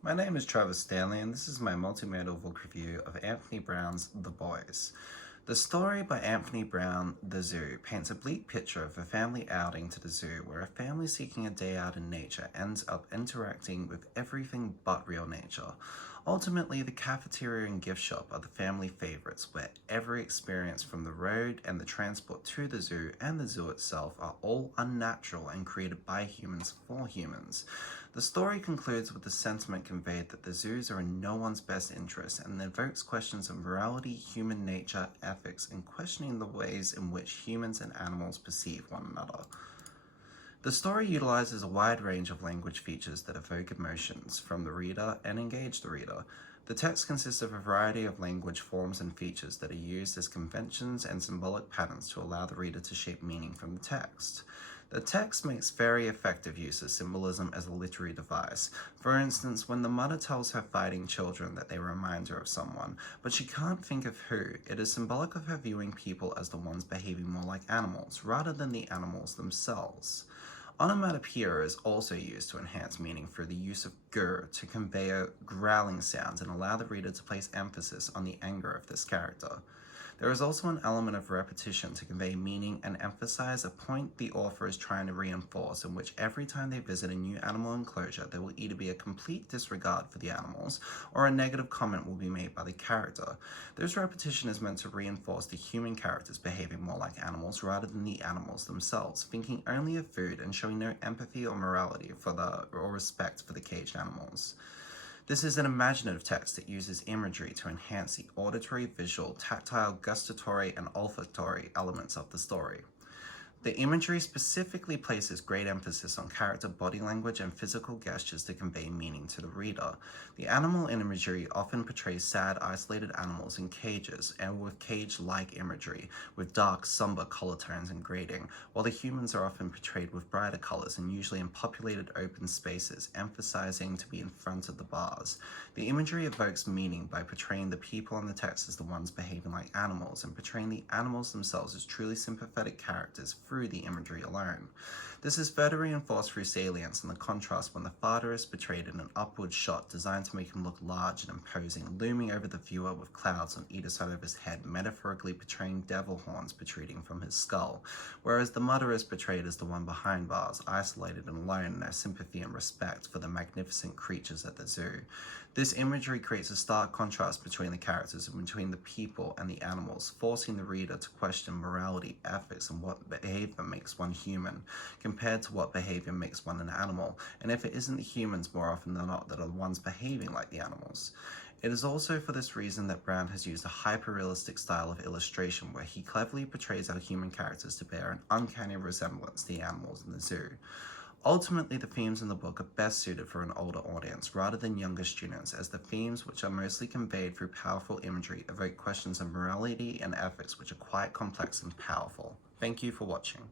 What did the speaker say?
My name is Travis Stanley, and this is my multimodal book review of Anthony Browne's The Boys. The story by Anthony Browne, The Zoo, paints a bleak picture of a family outing to the zoo where a family seeking a day out in nature ends up interacting with everything but real nature. Ultimately, the cafeteria and gift shop are the family favorites, where every experience from the road and the transport to the zoo and the zoo itself are all unnatural and created by humans for humans. The story concludes with the sentiment conveyed that the zoos are in no one's best interest and evokes questions of morality, human nature, ethics, and questioning the ways in which humans and animals perceive one another. The story utilizes a wide range of language features that evoke emotions from the reader and engage the reader. The text consists of a variety of language forms and features that are used as conventions and symbolic patterns to allow the reader to shape meaning from the text. The text makes very effective use of symbolism as a literary device. For instance, when the mother tells her fighting children that they remind her of someone, but she can't think of who, it is symbolic of her viewing people as the ones behaving more like animals, rather than the animals themselves. Onomatopoeia is also used to enhance meaning through the use of grr to convey a growling sound and allow the reader to place emphasis on the anger of this character. There is also an element of repetition to convey meaning and emphasize a point the author is trying to reinforce, in which every time they visit a new animal enclosure, there will either be a complete disregard for the animals or a negative comment will be made by the character. This repetition is meant to reinforce the human characters behaving more like animals rather than the animals themselves, thinking only of food and showing no empathy or morality or respect for the caged animals. This is an imaginative text that uses imagery to enhance the auditory, visual, tactile, gustatory, and olfactory elements of the story. The imagery specifically places great emphasis on character body language and physical gestures to convey meaning to the reader. The animal imagery often portrays sad, isolated animals in cages and with cage-like imagery, with dark, somber color tones and grading, while the humans are often portrayed with brighter colors and usually in populated open spaces, emphasizing to be in front of the bars. The imagery evokes meaning by portraying the people in the text as the ones behaving like animals and portraying the animals themselves as truly sympathetic characters through the imagery alone. This is further reinforced through salience and the contrast when the father is portrayed in an upward shot designed to make him look large and imposing, looming over the viewer with clouds on either side of his head, metaphorically portraying devil horns protruding from his skull, whereas the mother is portrayed as the one behind bars, isolated and alone in her sympathy and respect for the magnificent creatures at the zoo. This imagery creates a stark contrast between the characters and between the people and the animals, forcing the reader to question morality, ethics, and what behavior makes one human, compared to what behavior makes one an animal, and if it isn't the humans more often than not that are the ones behaving like the animals. It is also for this reason that Browne has used a hyper-realistic style of illustration where he cleverly portrays our human characters to bear an uncanny resemblance to the animals in the zoo. Ultimately, the themes in the book are best suited for an older audience rather than younger students, as the themes, which are mostly conveyed through powerful imagery, evoke questions of morality and ethics which are quite complex and powerful. Thank you for watching.